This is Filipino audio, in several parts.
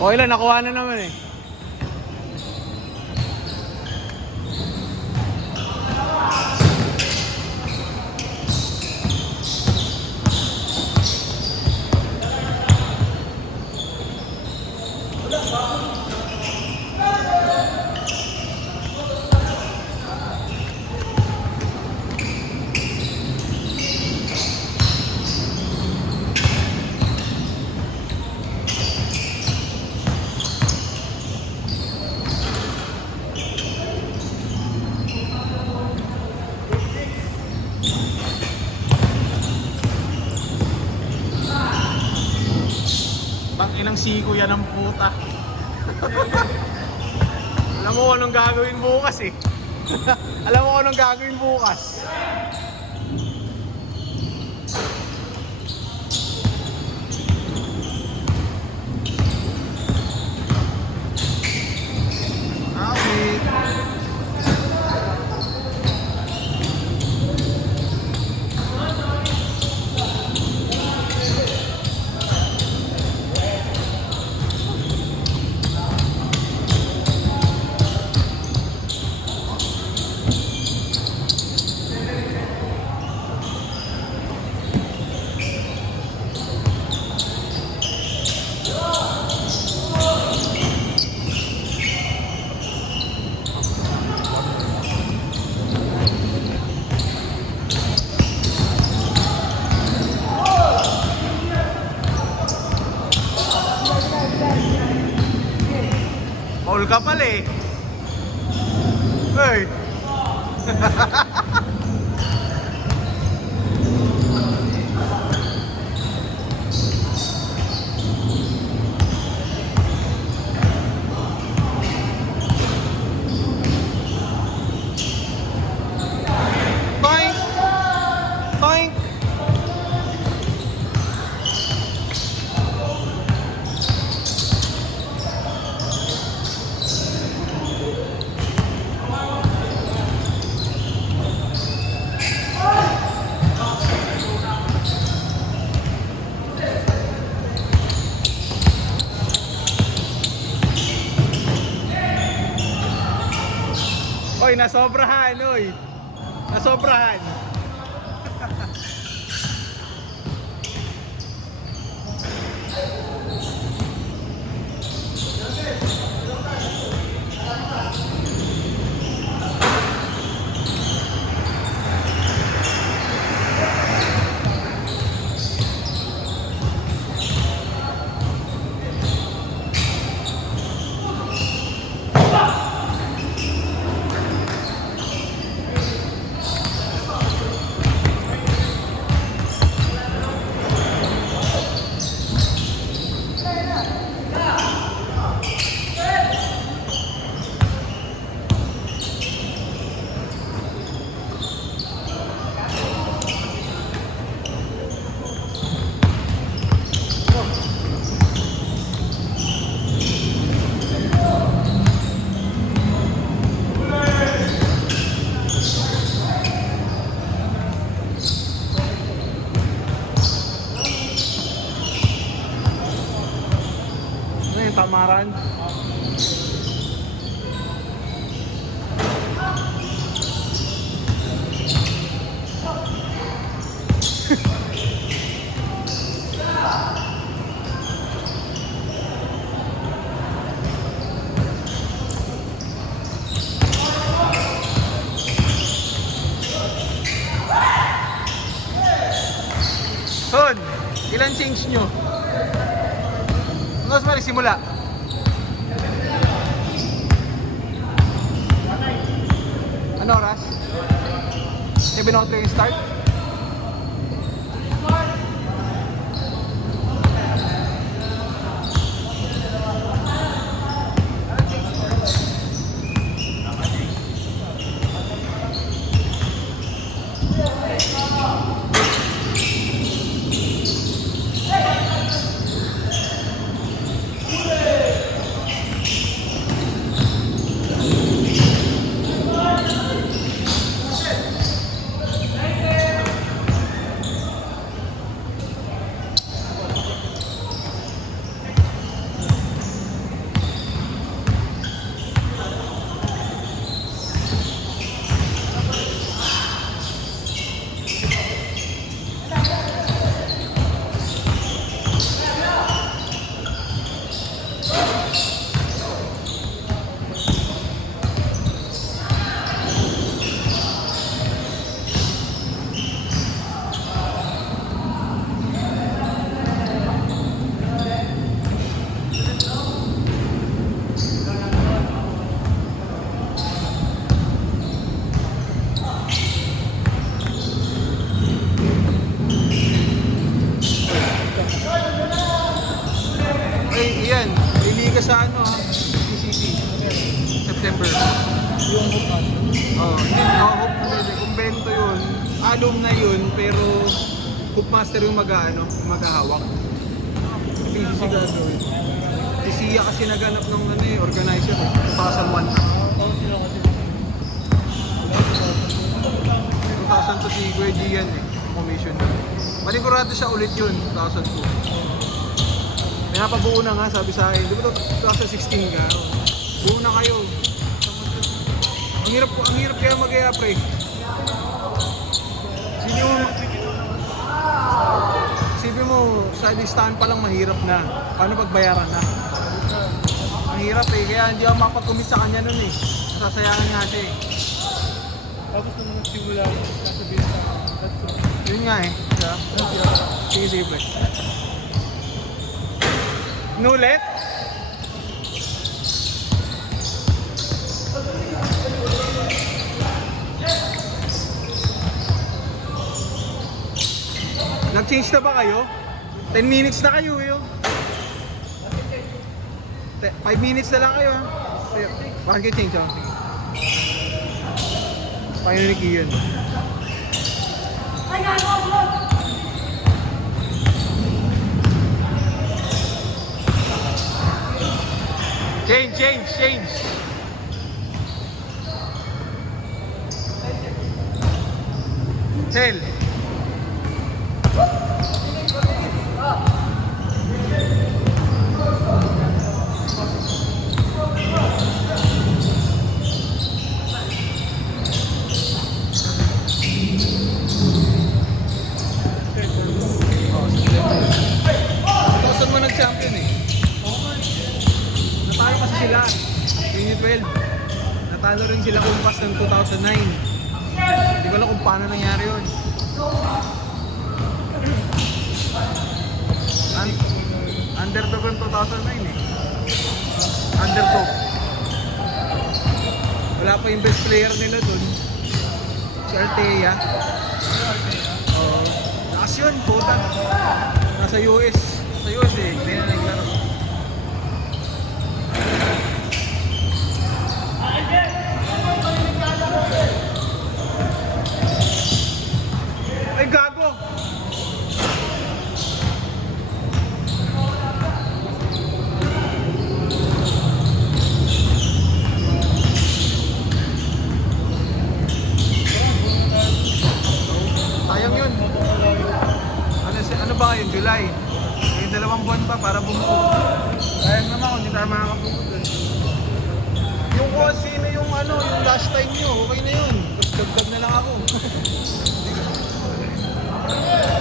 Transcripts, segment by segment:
Okay lang, nakuha na naman eh. Inang siko yan ang puta. Alam mo anong gagawin bukas eh. Alam mo anong gagawin bukas. Okay. All ka pala eh. Hey. Toink. Toink. Oy, nasobrahan, oy. Nasobrahan. Ano yung tamaran? Son, ilan change nyo? Ano mas simula? Ano oras? 7:03 yung start? December. Yung hook Oh, hindi, hope na kumbento yun. Alum na yun, pero hoopmaster yung maghahawak. Hindi si gagawin. Si Sia kasi naganap ng organizer, 2001 na. 2000 to si Kuya Gian commission na. Manigurado siya ulit yun, 2002. Pinapabuo na nga, sabi sa akin, di ba 2016 ka? Buo na kayo. Ang hirap kaya mag-e-up pre. Sabi mo, sa listahan pa lang mahirap na. Paano pagbayaran na? Ang hirap kaya hindi ako mapag-commit sa kanya nun Nasasayangan nga siya Tapos nung nagsimula, nasabihin sa Yun nga siya. Sige, sige pre. Nulit? Nag-change na ba kayo? 10 minutes na kayo 5 minutes na lang kayo Bakit kayo change Sige. Paano ni Kiyon? Change! Sel! Gusto mo nag-champion Natalo kasi sila 2012. Natalo rin sila kumpas ng 2009. Hindi ko alam kung paano nangyari yun. Underdog ng 2009 Underdog. Wala pa yung best player nila dun. Si Artea. Oo. Lakas yun, puta. Nasa US. Sa US hindi na naglaro. Ay, gago! Sayang yun. Ano ba yun? July. May 2 buwan pa para bumuo. Sayang naman kung hindi tayo makakapunod. Yung kung sino yung yung last time nyo, okay na yun. Tapos dagdag na lang ako.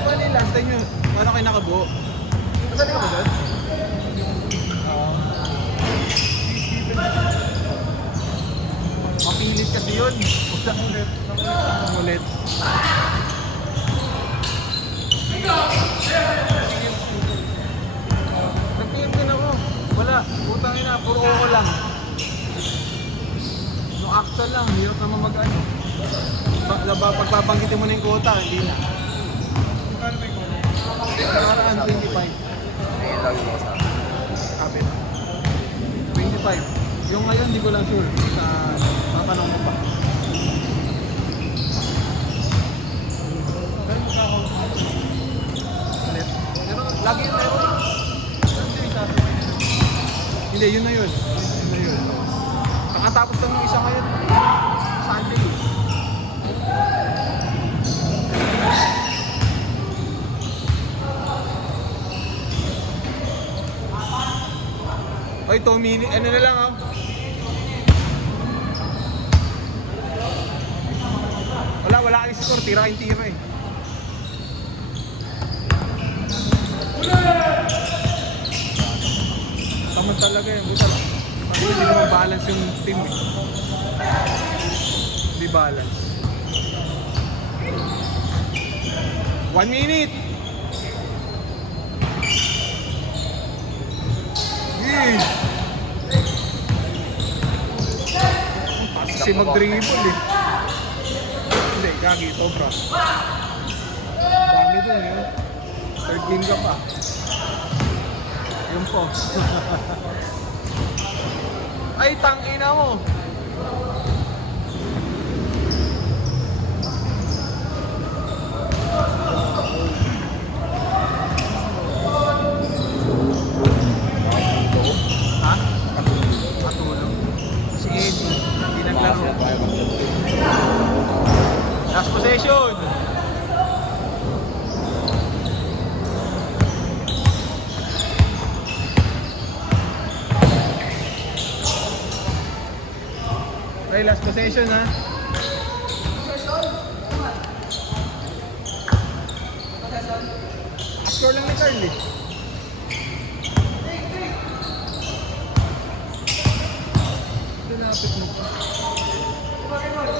Paano yung last time nyo? Paano kayo nakabuo? Nasali ka ba doon? Mapilit kasi yun. Ulit. Nag-team din ako. Wala. Putang ina. Puro ko lang. No actual lang. Hirap naman mag-ano. Pagpapanggitin mo na yung quota, hindi na. Kano may kono? Nakaraan, 25. Kapit. 25. Yung ngayon, hindi ko lang sure. Tatanong mo pa. Pero magkakaw. Ulit. Pero lagi yung meron. Hindi, yun na yun. Yun na yun. Kakatapos lang ng isa ngayon. Sunday. Oy, 2 minutes. Ano na lang Wala kayong score. Tira kayong tira Tamad talaga yun. Buta lang. Kasi hindi naman balance yung team Hindi balance. 1 minute! Kasi mag-dribble Hindi, gagi, sobra. Dami dun Third game ka pa. Yun po. Ay, tangina mo. Okay, last possession ha. Score lang ni Carl eh. Tinapit mo pa.